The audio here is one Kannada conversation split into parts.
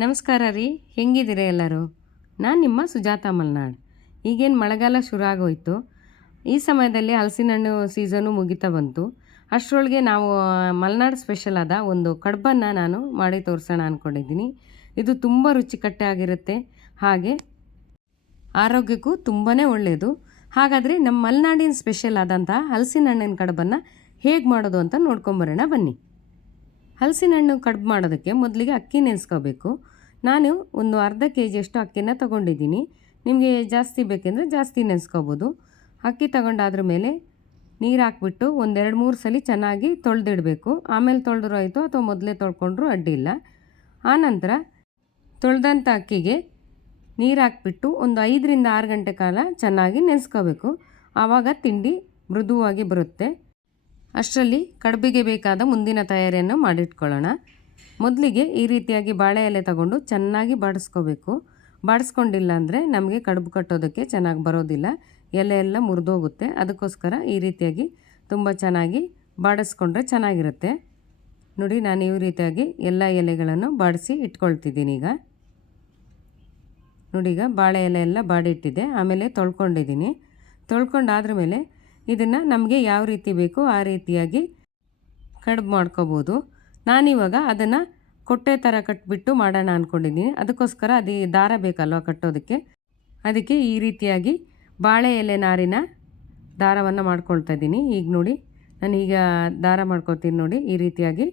ನಮಸ್ಕಾರ ರೀ, ಹೆಂಗಿದ್ದೀರ ಎಲ್ಲರೂ? ನಾನು ನಿಮ್ಮ ಸುಜಾತ ಮಲ್ನಾಡ್. ಈಗೇನು ಮಳೆಗಾಲ ಶುರು ಆಗೋಯ್ತು. ಈ ಸಮಯದಲ್ಲಿ ಹಲಸಿನ ಹಣ್ಣು ಸೀಸನು ಮುಗಿತಾ ಬಂತು. ಅಷ್ಟರೊಳಗೆ ನಾವು ಮಲೆನಾಡು ಸ್ಪೆಷಲ್ ಆದ ಒಂದು ಕಡುಬನ್ನು ನಾನು ಮಾಡಿ ತೋರಿಸೋಣ ಅಂದ್ಕೊಂಡಿದ್ದೀನಿ. ಇದು ತುಂಬ ರುಚಿಕಟ್ಟೆ ಆಗಿರುತ್ತೆ, ಹಾಗೆ ಆರೋಗ್ಯಕ್ಕೂ ತುಂಬಾ ಒಳ್ಳೆಯದು. ಹಾಗಾದರೆ ನಮ್ಮ ಮಲೆನಾಡಿನ ಸ್ಪೆಷಲ್ ಆದಂಥ ಹಲಸಿನ ಹಣ್ಣಿನ ಕಡುಬನ್ನು ಹೇಗೆ ಮಾಡೋದು ಅಂತ ನೋಡ್ಕೊಂಬರೋಣ ಬನ್ನಿ. ಹಲಸಿನ ಹಣ್ಣು ಕಡುಬು ಮಾಡೋದಕ್ಕೆ ಮೊದಲಿಗೆ ಅಕ್ಕಿ ನೆನೆಸ್ಕೋಬೇಕು. ನಾನು ಒಂದು ಅರ್ಧ ಕೆಜಿಯಷ್ಟು ಅಕ್ಕಿನ ತೊಗೊಂಡಿದ್ದೀನಿ. ನಿಮಗೆ ಜಾಸ್ತಿ ಬೇಕೆಂದರೆ ಜಾಸ್ತಿ ನೆನೆಸ್ಕೋಬೋದು. ಅಕ್ಕಿ ತಗೊಂಡಾದ್ರ ಮೇಲೆ ನೀರು ಹಾಕ್ಬಿಟ್ಟು ಒಂದು 2-3 ಸಲ ಚೆನ್ನಾಗಿ ತೊಳೆದಿಡಬೇಕು. ಆಮೇಲೆ ತೊಳೆದ್ರೂ ಆಯಿತು ಅಥವಾ ಮೊದಲೇ ತೊಳ್ಕೊಂಡ್ರೂ ಅಡ್ಡಿಲ್ಲ. ಆನಂತರ ತೊಳೆದಂಥ ಅಕ್ಕಿಗೆ ನೀರು ಹಾಕ್ಬಿಟ್ಟು ಒಂದು 5-6 ಗಂಟೆ ಕಾಲ ಚೆನ್ನಾಗಿ ನೆನೆಸ್ಕೋಬೇಕು. ಆವಾಗ ತಿಂಡಿ ಮೃದುವಾಗಿ ಬರುತ್ತೆ. ಅಷ್ಟರಲ್ಲಿ ಕಡುಬಿಗೆ ಬೇಕಾದ ಮುಂದಿನ ತಯಾರಿಯನ್ನು ಮಾಡಿಟ್ಕೊಳ್ಳೋಣ. ಮೊದಲಿಗೆ ಈ ರೀತಿಯಾಗಿ ಬಾಳೆ ಎಲೆ ತಗೊಂಡು ಚೆನ್ನಾಗಿ ಬಾಡಿಸ್ಕೋಬೇಕು. ಬಾಡಿಸ್ಕೊಂಡಿಲ್ಲ ಅಂದರೆ ನಮಗೆ ಕಡುಬು ಕಟ್ಟೋದಕ್ಕೆ ಚೆನ್ನಾಗಿ ಬರೋದಿಲ್ಲ, ಎಲೆ ಎಲ್ಲ ಮುರಿದೋಗುತ್ತೆ. ಅದಕ್ಕೋಸ್ಕರ ಈ ರೀತಿಯಾಗಿ ತುಂಬ ಚೆನ್ನಾಗಿ ಬಾಡಿಸ್ಕೊಂಡ್ರೆ ಚೆನ್ನಾಗಿರುತ್ತೆ. ನೋಡಿ, ನಾನು ಈ ರೀತಿಯಾಗಿ ಎಲ್ಲ ಎಲೆಗಳನ್ನು ಬಾಡಿಸಿ ಇಟ್ಕೊಳ್ತಿದ್ದೀನಿ. ಈಗ ನೋಡಿ, ಈಗ ಬಾಳೆ ಎಲೆ ಎಲ್ಲ ಬಾಡಿಟ್ಟಿದೆ. ಆಮೇಲೆ ತೊಳ್ಕೊಂಡಿದ್ದೀನಿ. ತೊಳ್ಕೊಂಡಾದ್ರ ಮೇಲೆ ಇದನ್ನು ನಮಗೆ ಯಾವ ರೀತಿ ಬೇಕೋ ಆ ರೀತಿಯಾಗಿ ಕಡುಬು ಮಾಡ್ಕೋಬೋದು. ನಾನಿವಾಗ ಅದನ್ನು ಕೊಟ್ಟೆ ಥರ ಕಟ್ಬಿಟ್ಟು ಮಾಡೋಣ ಅಂದ್ಕೊಂಡಿದ್ದೀನಿ. ಅದಕ್ಕೋಸ್ಕರ ದಾರ ಬೇಕಲ್ವ ಕಟ್ಟೋದಕ್ಕೆ. ಅದಕ್ಕೆ ಈ ರೀತಿಯಾಗಿ ಬಾಳೆ ಎಲೆ ನಾರಿನ ದಾರವನ್ನು ಮಾಡ್ಕೊಳ್ತಾ ಇದ್ದೀನಿ. ಈಗ ನೋಡಿ, ನಾನೀಗ ದಾರ ಮಾಡ್ಕೊತೀನಿ. ನೋಡಿ, ಈ ರೀತಿಯಾಗಿ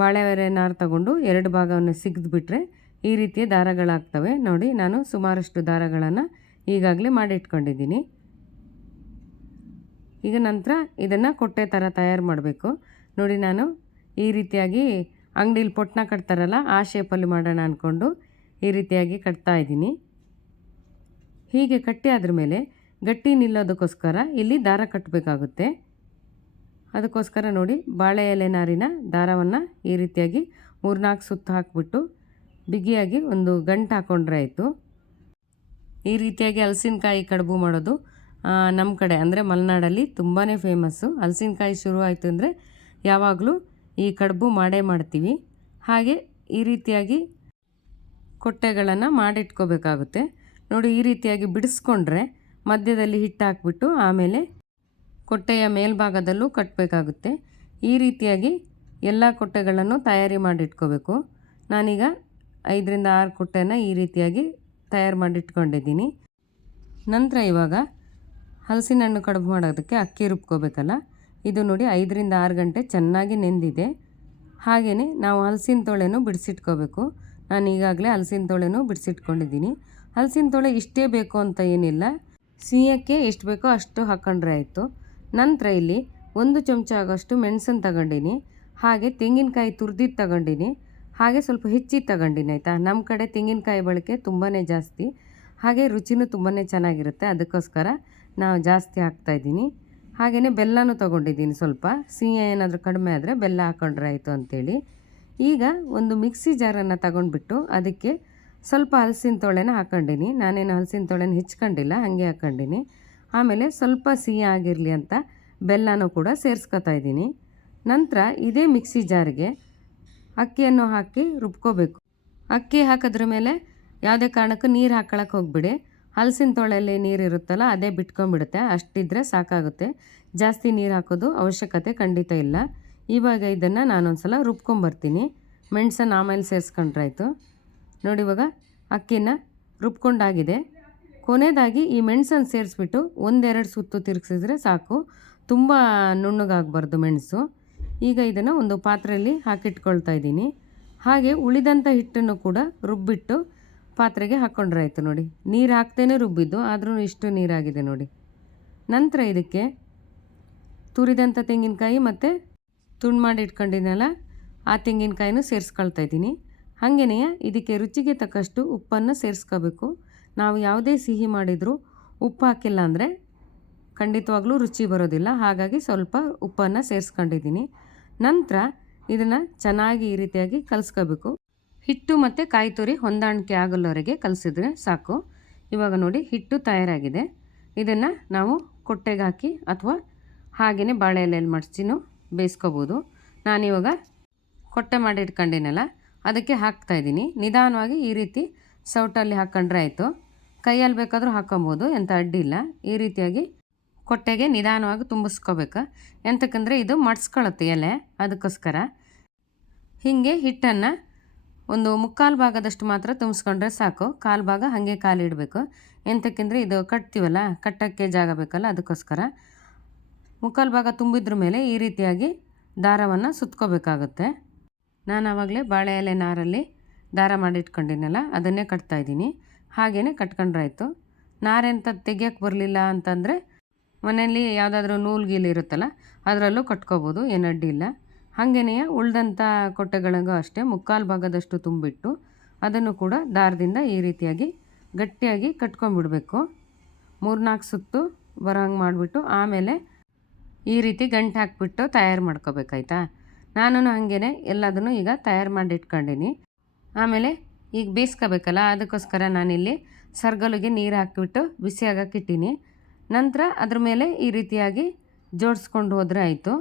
ಬಾಳೆ ಎಲೆ ನಾರು ತಗೊಂಡು 2 ಭಾಗವನ್ನು ಸಿಗಿದ್ಬಿಟ್ರೆ ಈ ರೀತಿಯ ದಾರಗಳಾಗ್ತವೆ. ನೋಡಿ, ನಾನು ಸುಮಾರಷ್ಟು ದಾರಗಳನ್ನು ಈಗಾಗಲೇ ಮಾಡಿಟ್ಕೊಂಡಿದ್ದೀನಿ. ಈಗ ನಂತರ ಇದನ್ನು ಕೊಟ್ಟೆ ಥರ ತಯಾರು ಮಾಡಬೇಕು. ನೋಡಿ, ನಾನು ಈ ರೀತಿಯಾಗಿ ಅಂಗಡಿಲಿ ಪೊಟ್ಟಣ ಕಟ್ತಾರಲ್ಲ ಆ ಶೇಪಲ್ಲಿ ಮಾಡೋಣ ಅಂದ್ಕೊಂಡು ಈ ರೀತಿಯಾಗಿ ಕಟ್ತಾ ಇದ್ದೀನಿ. ಹೀಗೆ ಕಟ್ಟಿ ಆದ್ರ ಮೇಲೆ ಗಟ್ಟಿ ನಿಲ್ಲೋದಕ್ಕೋಸ್ಕರ ಇಲ್ಲಿ ದಾರ ಕಟ್ಟಬೇಕಾಗುತ್ತೆ. ಅದಕ್ಕೋಸ್ಕರ ನೋಡಿ, ಬಾಳೆ ಎಲೆ ನಾರಿನ ದಾರವನ್ನು ಈ ರೀತಿಯಾಗಿ 3-4 ಸುತ್ತು ಹಾಕಿಬಿಟ್ಟು ಬಿಗಿಯಾಗಿ ಒಂದು ಗಂಟು ಹಾಕ್ಕೊಂಡ್ರೆ ಆಯಿತು. ಈ ರೀತಿಯಾಗಿ ಹಲಸಿನಕಾಯಿ ಕಡುಬು ಮಾಡೋದು ನಮ್ಮ ಕಡೆ ಅಂದರೆ ಮಲೆನಾಡಲ್ಲಿ ತುಂಬಾ ಫೇಮಸ್ಸು. ಹಲಸಿನಕಾಯಿ ಶುರು ಆಯಿತು ಅಂದರೆ ಯಾವಾಗಲೂ ಈ ಕಡುಬು ಮಾಡೇ ಮಾಡ್ತೀವಿ. ಹಾಗೆ ಈ ರೀತಿಯಾಗಿ ಕೊಟ್ಟೆಗಳನ್ನು ಮಾಡಿಟ್ಕೋಬೇಕಾಗುತ್ತೆ. ನೋಡಿ, ಈ ರೀತಿಯಾಗಿ ಬಿಡಿಸ್ಕೊಂಡ್ರೆ ಮಧ್ಯದಲ್ಲಿ ಹಿಟ್ಟು ಹಾಕ್ಬಿಟ್ಟು ಆಮೇಲೆ ಕೊಟ್ಟೆಯ ಮೇಲ್ಭಾಗದಲ್ಲೂ ಕಟ್ಟಬೇಕಾಗುತ್ತೆ. ಈ ರೀತಿಯಾಗಿ ಎಲ್ಲ ಕೊಟ್ಟೆಗಳನ್ನು ತಯಾರಿ ಮಾಡಿಟ್ಕೋಬೇಕು. ನಾನೀಗ 5-6 ಕೊಟ್ಟೆನ ಈ ರೀತಿಯಾಗಿ ತಯಾರು ಮಾಡಿಟ್ಕೊಂಡಿದ್ದೀನಿ. ನಂತರ ಇವಾಗ ಹಲಸಿನ ಹಣ್ಣು ಕಡುಬು ಮಾಡೋದಕ್ಕೆ ಅಕ್ಕಿ ರುಬ್ಕೋಬೇಕಲ್ಲ. ಇದು ನೋಡಿ 5-6 ಗಂಟೆ ಚೆನ್ನಾಗಿ ನೆಂದಿದೆ. ಹಾಗೆಯೇ ನಾವು ಹಲಸಿನ ತೊಳೆನೂ ಬಿಡಿಸಿಟ್ಕೋಬೇಕು. ನಾನು ಈಗಾಗಲೇ ಹಲಸಿನ ತೊಳೆನೂ ಬಿಡಿಸಿಟ್ಕೊಂಡಿದ್ದೀನಿ. ಹಲಸಿನ ತೊಳೆ ಇಷ್ಟೇ ಬೇಕು ಅಂತ ಏನಿಲ್ಲ, ಸಿಹಿಯಕ್ಕೆ ಎಷ್ಟು ಬೇಕೋ ಅಷ್ಟು ಹಾಕ್ಕೊಂಡ್ರೆ ಆಯಿತು. ನಂತರ ಇಲ್ಲಿ 1 ಚಮಚ ಆಗೋಷ್ಟು ಮೆಣಸನ್ನು ತಗೊಂಡಿನಿ. ಹಾಗೆ ತೆಂಗಿನಕಾಯಿ ತುರಿದಿದ್ದು ತಗೊಂಡಿನಿ. ಹಾಗೆ ಸ್ವಲ್ಪ ಹೆಚ್ಚಿದ್ದು ತಗೊಂಡಿನಿ, ಆಯಿತಾ. ನಮ್ಮ ಕಡೆ ತೆಂಗಿನಕಾಯಿ ಬಳಕೆ ತುಂಬಾ ಜಾಸ್ತಿ, ಹಾಗೆ ರುಚಿನೂ ತುಂಬಾ ಚೆನ್ನಾಗಿರುತ್ತೆ. ಅದಕ್ಕೋಸ್ಕರ ನಾವು ಜಾಸ್ತಿ ಹಾಕ್ತಾಯಿದ್ದೀನಿ. ಹಾಗೆಯೇ ಬೆಲ್ಲನೂ ತೊಗೊಂಡಿದ್ದೀನಿ. ಸ್ವಲ್ಪ ಸಿಹಿ ಏನಾದರೂ ಕಡಿಮೆ ಆದರೆ ಬೆಲ್ಲ ಹಾಕ್ಕೊಂಡ್ರೆ ಆಯಿತು ಅಂಥೇಳಿ. ಈಗ ಒಂದು ಮಿಕ್ಸಿ ಜಾರನ್ನು ತಗೊಂಡ್ಬಿಟ್ಟು ಅದಕ್ಕೆ ಸ್ವಲ್ಪ ಹಲಸಿನ ತೊಳೆನ ಹಾಕ್ಕೊಂಡಿನಿ. ನಾನೇನು ಹಲಸಿನ ತೊಳೆನ ಹೆಚ್ಕೊಂಡಿಲ್ಲ, ಹಾಗೆ ಹಾಕ್ಕೊಂಡಿನಿ. ಆಮೇಲೆ ಸ್ವಲ್ಪ ಸಿಹಿ ಆಗಿರಲಿ ಅಂತ ಬೆಲ್ಲನೂ ಕೂಡ ಸೇರಿಸ್ಕೊತಾ ಇದ್ದೀನಿ. ನಂತರ ಇದೇ ಮಿಕ್ಸಿ ಜಾರಿಗೆ ಅಕ್ಕಿಯನ್ನು ಹಾಕಿ ರುಬ್ಕೋಬೇಕು. ಅಕ್ಕಿ ಹಾಕಿದ್ರ ಮೇಲೆ ಯಾವುದೇ ಕಾರಣಕ್ಕೂ ನೀರು ಹಾಕ್ಕೊಳಕ್ಕೆ ಹೋಗ್ಬಿಡಿ. ಹಲಸಿನ ತೊಳೆಯಲ್ಲಿ ನೀರು ಇರುತ್ತಲ್ಲ ಅದೇ ಬಿಟ್ಕೊಂಡ್ಬಿಡುತ್ತೆ. ಅಷ್ಟಿದ್ರೆ ಸಾಕಾಗುತ್ತೆ. ಜಾಸ್ತಿ ನೀರು ಹಾಕೋದು ಅವಶ್ಯಕತೆ ಖಂಡಿತ ಇಲ್ಲ. ಇವಾಗ ಇದನ್ನು ನಾನೊಂದು ಸಲ ರುಬ್ಕೊಂಬರ್ತೀನಿ. ಮೆಣಸನ್ನು ಆಮೇಲೆ ಸೇರಿಸ್ಕೊಂಡ್ರಾಯ್ತು. ನೋಡಿ, ಇವಾಗ ಅಕ್ಕಿನ ರುಬ್ಕೊಂಡಾಗಿದೆ. ಕೊನೆಯದಾಗಿ ಈ ಮೆಣಸನ್ನು ಸೇರಿಸ್ಬಿಟ್ಟು 1-2 ಸುತ್ತು ತಿರುಗಿಸಿದ್ರೆ ಸಾಕು. ತುಂಬ ನುಣ್ಣಗಾಗಬಾರ್ದು ಮೆಣಸು. ಈಗ ಇದನ್ನು ಒಂದು ಪಾತ್ರೆಯಲ್ಲಿ ಹಾಕಿಟ್ಕೊಳ್ತಾ ಇದ್ದೀನಿ. ಹಾಗೆ ಉಳಿದಂಥ ಹಿಟ್ಟನ್ನು ಕೂಡ ರುಬ್ಬಿಟ್ಟು ಪಾತ್ರೆಗೆ ಹಾಕ್ಕೊಂಡ್ರೆ ಆಯಿತು. ನೋಡಿ, ನೀರು ಹಾಕ್ತೇನೆ ರುಬ್ಬಿದ್ದು, ಆದ್ರೂ ಇಷ್ಟು ನೀರಾಗಿದೆ ನೋಡಿ. ನಂತರ ಇದಕ್ಕೆ ತುರಿದಂಥ ತೆಂಗಿನಕಾಯಿ ಮತ್ತು ತುಂಡು ಮಾಡಿ ಇಟ್ಕೊಂಡಿದ್ದೆನಲ್ಲ ಆ ತೆಂಗಿನಕಾಯಿನೂ ಸೇರಿಸ್ಕೊಳ್ತಾ ಇದ್ದೀನಿ. ಹಾಗೆಯೇ ಇದಕ್ಕೆ ರುಚಿಗೆ ತಕ್ಕಷ್ಟು ಉಪ್ಪನ್ನು ಸೇರಿಸ್ಕೋಬೇಕು. ನಾವು ಯಾವುದೇ ಸಿಹಿ ಮಾಡಿದರೂ ಉಪ್ಪು ಹಾಕಿಲ್ಲ ಅಂದರೆ ಖಂಡಿತವಾಗ್ಲೂ ರುಚಿ ಬರೋದಿಲ್ಲ. ಹಾಗಾಗಿ ಸ್ವಲ್ಪ ಉಪ್ಪನ್ನು ಸೇರಿಸ್ಕೊಂಡಿದ್ದೀನಿ. ನಂತರ ಇದನ್ನು ಚೆನ್ನಾಗಿ ಈ ರೀತಿಯಾಗಿ ಕಲಿಸ್ಕೋಬೇಕು. ಹಿಟ್ಟು ಮತ್ತು ಕಾಯಿ ತುರಿ ಹೊಂದಾಣಿಕೆ ಆಗಲ್ಲವರೆಗೆ ಕಲಸಿದ್ರೆ ಸಾಕು. ಇವಾಗ ನೋಡಿ, ಹಿಟ್ಟು ತಯಾರಾಗಿದೆ. ಇದನ್ನು ನಾವು ಕೊಟ್ಟೆಗೆ ಹಾಕಿ ಅಥವಾ ಹಾಗೆಯೇ ಬಾಳೆ ಎಲೆಯಲ್ಲಿ ಮಡಚಿನೂ ಬೇಯಿಸ್ಕೋಬೋದು. ನಾನಿವಾಗ ಕೊಟ್ಟೆ ಮಾಡಿ ಇಟ್ಕೊಂಡಿನಲ್ಲ ಅದಕ್ಕೆ ಹಾಕ್ತಾಯಿದ್ದೀನಿ. ನಿಧಾನವಾಗಿ ಈ ರೀತಿ ಸೌಟಲ್ಲಿ ಹಾಕ್ಕೊಂಡ್ರೆ ಆಯಿತು. ಕೈಯಲ್ಲಿ ಬೇಕಾದರೂ ಹಾಕ್ಕೊಬೋದು, ಎಂಥ ಅಡ್ಡಿಲ್ಲ. ಈ ರೀತಿಯಾಗಿ ಕೊಟ್ಟೆಗೆ ನಿಧಾನವಾಗಿ ತುಂಬಿಸ್ಕೋಬೇಕು. ಎಂತಕ್ಕಂದರೆ ಇದು ಮಡ್ಸ್ಕೊಳ್ಳುತ್ತೆ ಎಲೆ, ಅದಕ್ಕೋಸ್ಕರ. ಹೀಗೆ ಹಿಟ್ಟನ್ನು ಒಂದು 3/4 ಭಾಗದಷ್ಟು ಮಾತ್ರ ತುಂಬಿಸ್ಕೊಂಡ್ರೆ ಸಾಕು. 1/4 ಭಾಗ ಹಾಗೆ ಕಾಲಿಡಬೇಕು. ಎಂತಕ್ಕೆಂದರೆ ಇದು ಕಟ್ತೀವಲ್ಲ, ಕಟ್ಟೋಕ್ಕೆ ಜಾಗ ಬೇಕಲ್ಲ, ಅದಕ್ಕೋಸ್ಕರ. 3/4 ಭಾಗ ತುಂಬಿದ್ರ ಮೇಲೆ ಈ ರೀತಿಯಾಗಿ ದಾರವನ್ನು ಸುತ್ಕೋಬೇಕಾಗುತ್ತೆ. ನಾನು ಆವಾಗಲೇ ಬಾಳೆ ಎಲೆ ನಾರಲ್ಲಿ ದಾರ ಮಾಡಿಟ್ಕೊಂಡಿನಲ್ಲ, ಅದನ್ನೇ ಕಟ್ತಾಯಿದ್ದೀನಿ. ಹಾಗೆಯೇ ಕಟ್ಕೊಂಡ್ರಾಯ್ತು. ನಾರೆಂತ ತೆಗಿಯೋಕ್ಕೆ ಬರಲಿಲ್ಲ ಅಂತಂದರೆ ಮನೆಯಲ್ಲಿ ಯಾವುದಾದ್ರೂ ನೂಲು ಇರುತ್ತಲ್ಲ, ಅದರಲ್ಲೂ ಕಟ್ಕೋಬೋದು, ಏನು ಅಡ್ಡಿ ಇಲ್ಲ. ಹಾಗೆಯೇ ಉಳ್ದಂಥ ಕೊಟ್ಟೆಗಳಿಗೂ ಅಷ್ಟೇ 3/4 ಭಾಗದಷ್ಟು ತುಂಬಿಟ್ಟು ಅದನ್ನು ಕೂಡ ದಾರದಿಂದ ಈ ರೀತಿಯಾಗಿ ಗಟ್ಟಿಯಾಗಿ ಕಟ್ಕೊಂಡ್ಬಿಡಬೇಕು. 3-4 ಸುತ್ತು ಬರೋ ಹಂಗೆ ಮಾಡಿಬಿಟ್ಟು ಆಮೇಲೆ ಈ ರೀತಿ ಗಂಟು ಹಾಕ್ಬಿಟ್ಟು ತಯಾರು ಮಾಡ್ಕೋಬೇಕಾಯ್ತಾ. ನಾನು ಹಾಗೇ ಎಲ್ಲದನ್ನು ಈಗ ತಯಾರು ಮಾಡಿ ಇಟ್ಕೊಂಡೀನಿ. ಆಮೇಲೆ ಈಗ ಬೇಯಿಸ್ಕೋಬೇಕಲ್ಲ, ಅದಕ್ಕೋಸ್ಕರ ನಾನಿಲ್ಲಿ ಸರ್ಗಲಿಗೆ ನೀರು ಹಾಕಿಬಿಟ್ಟು ಬಿಸಿ ಆಗೋಕ್ಕಿಟ್ಟೀನಿ. ನಂತರ ಅದ್ರ ಮೇಲೆ ಈ ರೀತಿಯಾಗಿ ಜೋಡಿಸ್ಕೊಂಡು ಹೋದರೆ ಆಯಿತು.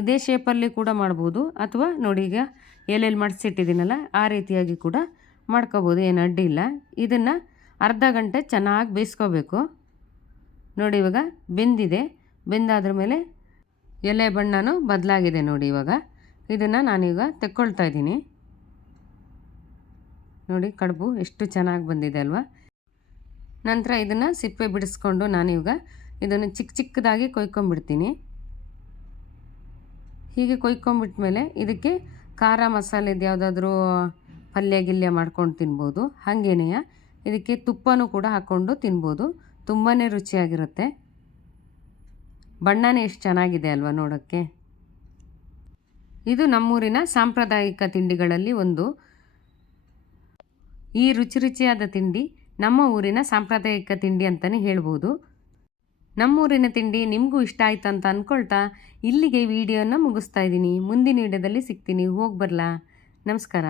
ಇದೇ ಶೇಪಲ್ಲಿ ಕೂಡ ಮಾಡ್ಬೋದು, ಅಥವಾ ನೋಡಿ ಈಗ ಎಲೆಯಲ್ಲಿ ಮಡಿಸಿಟ್ಟಿದ್ದೀನಲ್ಲ, ಆ ರೀತಿಯಾಗಿ ಕೂಡ ಮಾಡ್ಕೋಬೋದು, ಏನು ಅಡ್ಡಿ ಇಲ್ಲ. ಇದನ್ನು ಅರ್ಧ ಗಂಟೆ ಚೆನ್ನಾಗಿ ಬೇಯಿಸ್ಕೋಬೇಕು. ನೋಡಿ ಇವಾಗ ಬೆಂದಿದೆ. ಬೆಂದಾದ್ರ ಮೇಲೆ ಎಲೆ ಬಣ್ಣನೂ ಬದಲಾಗಿದೆ ನೋಡಿ. ಇವಾಗ ಇದನ್ನು ನಾನೀಗ ತೆಕ್ಕೊಳ್ತಾ ಇದ್ದೀನಿ. ನೋಡಿ ಕಡುಬು ಎಷ್ಟು ಚೆನ್ನಾಗಿ ಬಂದಿದೆ ಅಲ್ವಾ. ನಂತರ ಇದನ್ನು ಸಿಪ್ಪೆ ಬಿಡಿಸ್ಕೊಂಡು ನಾನೀಗ ಇದನ್ನು ಚಿಕ್ಕ ಚಿಕ್ಕದಾಗಿ ಕೊಯ್ಕೊಂಬಿಡ್ತೀನಿ. ಹೀಗೆ ಕೊಯ್ಕೊಂಬಿಟ್ಮೇಲೆ ಇದಕ್ಕೆ ಖಾರ ಮಸಾಲೆದು ಯಾವುದಾದ್ರೂ ಪಲ್ಯ ಮಾಡ್ಕೊಂಡು ತಿನ್ಬೋದು. ಹಾಗೇನೆ ಇದಕ್ಕೆ ತುಪ್ಪನೂ ಕೂಡ ಹಾಕ್ಕೊಂಡು ತಿನ್ಬೋದು. ತುಂಬಾ ರುಚಿಯಾಗಿರುತ್ತೆ. ಬಣ್ಣನೇ ಎಷ್ಟು ಚೆನ್ನಾಗಿದೆ ಅಲ್ವಾ ನೋಡೋಕ್ಕೆ. ಇದು ನಮ್ಮೂರಿನ ಸಾಂಪ್ರದಾಯಿಕ ತಿಂಡಿಗಳಲ್ಲಿ ಒಂದು. ಈ ರುಚಿಯಾದ ತಿಂಡಿ ನಮ್ಮ ಊರಿನ ಸಾಂಪ್ರದಾಯಿಕ ತಿಂಡಿ ಅಂತಲೇ ಹೇಳ್ಬೋದು. ನಮ್ಮೂರಿನ ತಿಂಡಿ ನಿಮಗೂ ಇಷ್ಟ ಆಯ್ತು ಅಂತ ಅಂದ್ಕೊಳ್ತಾ ಇಲ್ಲಿಗೆ ವಿಡಿಯೋನ ಮುಗಿಸ್ತಾ ಇದ್ದೀನಿ. ಮುಂದಿನ ವಿಡಿಯೋದಲ್ಲಿ ಸಿಗ್ತೀನಿ. ಹೋಗಿ ಬರಲಾ. ನಮಸ್ಕಾರ.